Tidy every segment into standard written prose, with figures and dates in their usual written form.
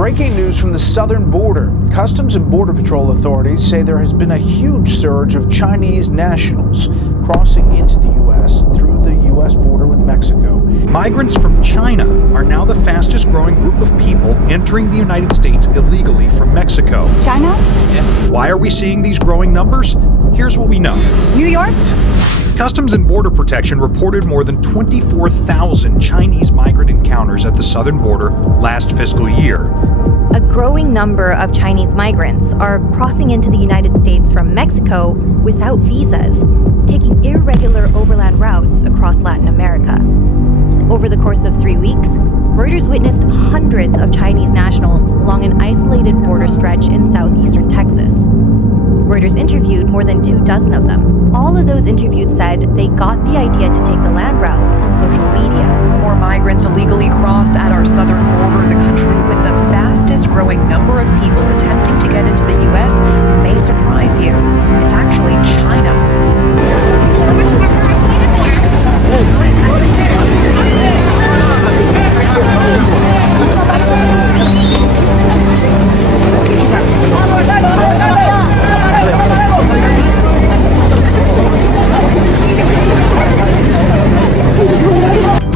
Breaking news from the southern border. Customs and Border Patrol authorities say there has been a huge surge of Chinese nationals crossing into the U.S. through the U.S. border with Mexico. Migrants from China are now the fastest growing group of people entering the United States illegally from Mexico. China? Yeah. Why are we seeing these growing numbers? Here's what we know. New York? Customs and Border Protection reported more than 24,000 Chinese migrant encounters at the southern border last fiscal year. A growing number of Chinese migrants are crossing into the United States from Mexico without visas, taking irregular overland routes across Latin America. Over the course of 3 weeks, Reuters witnessed hundreds of Chinese nationals along an isolated border stretch in southeastern Texas. Reuters interviewed more than 24 of them. All of those interviewed said they got the idea to take the land route on social media. More migrants illegally cross at our southern border. The country with the fastest growing number of people attempting to get into the U.S. may surprise you. It's actually China.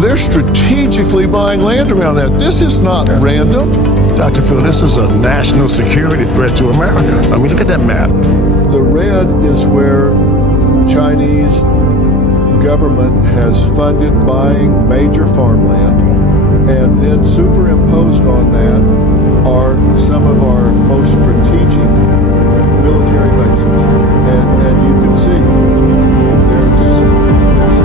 They're strategically buying land around that. This is not random. Dr. Phil, this is a national security threat to America. I mean, look at that map. The red is where Chinese government has funded buying major farmland, and then superimposed on that are some of our most strategic military bases. And you can see there's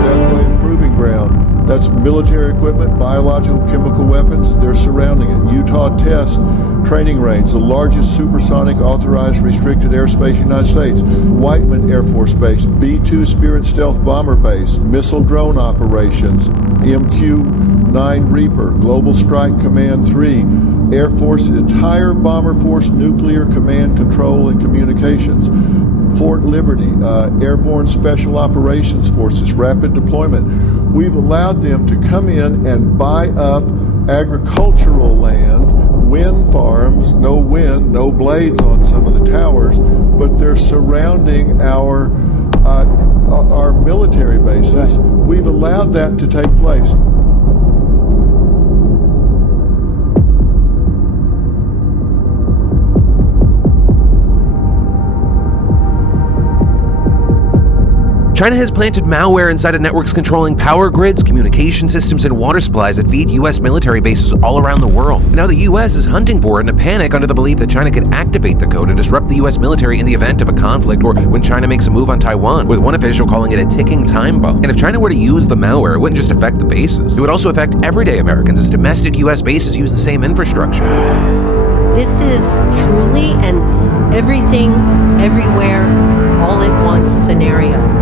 definitely a proving ground. That's military equipment, biological, chemical weapons. They're surrounding it. Utah Test Training Range, the largest supersonic authorized restricted airspace in the United States. Whiteman Air Force Base, B-2 Spirit Stealth Bomber Base, missile drone operations, MQ-9 Reaper, Global Strike Command 3, Air Force entire Bomber Force Nuclear Command Control and Communications. Fort Liberty, Airborne Special Operations Forces, Rapid Deployment. We've allowed them to come in and buy up agricultural land, wind farms, no wind, no blades on some of the towers, but they're surrounding our military bases. We've allowed that to take place. China has planted malware inside of networks controlling power grids, communication systems, and water supplies that feed U.S. military bases all around the world. And now the U.S. is hunting for it in a panic under the belief that China could activate the code to disrupt the U.S. military in the event of a conflict or when China makes a move on Taiwan, with one official calling it a ticking time bomb. And if China were to use the malware, it wouldn't just affect the bases. It would also affect everyday Americans as domestic U.S. bases use the same infrastructure. This is truly an everything, everywhere, all at once scenario.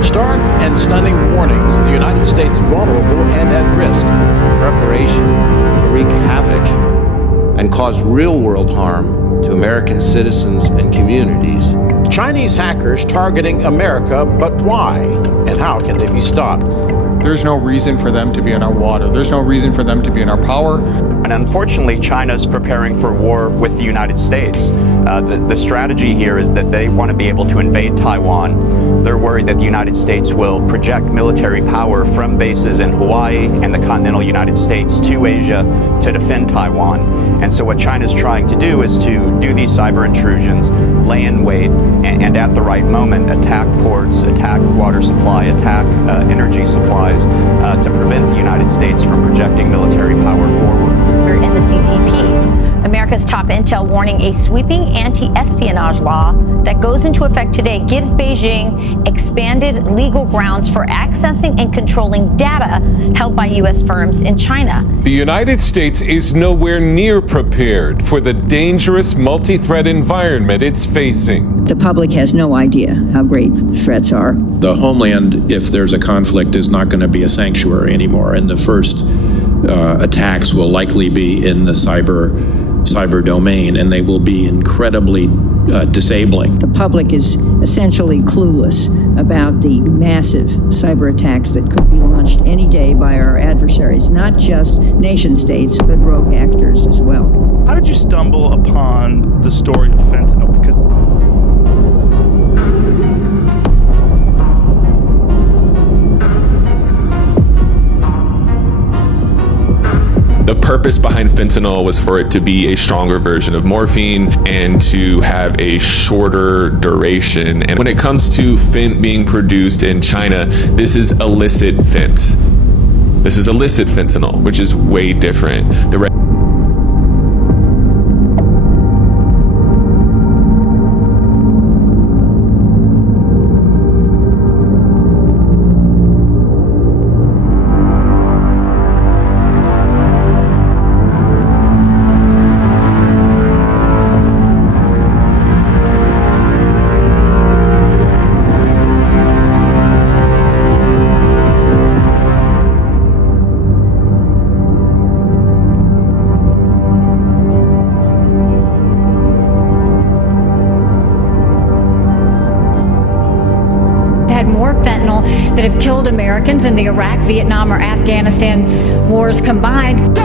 Stark and stunning warnings, the United States vulnerable and at risk. Preparation to wreak havoc and cause real-world harm to American citizens and communities. Chinese hackers targeting America, but why? And how can they be stopped? There's no reason for them to be in our water. There's no reason for them to be in our power. And unfortunately, China's preparing for war with the United States. The strategy here is that they want to be able to invade Taiwan. They're worried that the United States will project military power from bases in Hawaii and the continental United States to Asia to defend Taiwan. And so what China's trying to do is to do these cyber intrusions, lay in wait, and at the right moment attack ports, attack water supply, attack energy supplies to prevent the United States from projecting military power forward. In the CCP, America's top intel warning a sweeping anti-espionage law that goes into effect today gives Beijing expanded legal grounds for accessing and controlling data held by U.S. firms in China. The United States is nowhere near prepared for the dangerous multi-threat environment it's facing. The public has no idea how great the threats are. The homeland, if there's a conflict, is not going to be a sanctuary anymore, and the first attacks will likely be in the cyber domain, and they will be incredibly disabling. The public is essentially clueless about the massive cyber attacks that could be launched any day by our adversaries, not just nation states, but rogue actors as well. How did you stumble upon the story of fentanyl? Because the purpose behind fentanyl was for it to be a stronger version of morphine and to have a shorter duration. And when it comes to fent being produced in China, this is illicit fent. This is illicit fentanyl, which is way different. More fentanyl that have killed Americans in the Iraq, Vietnam, or Afghanistan wars combined.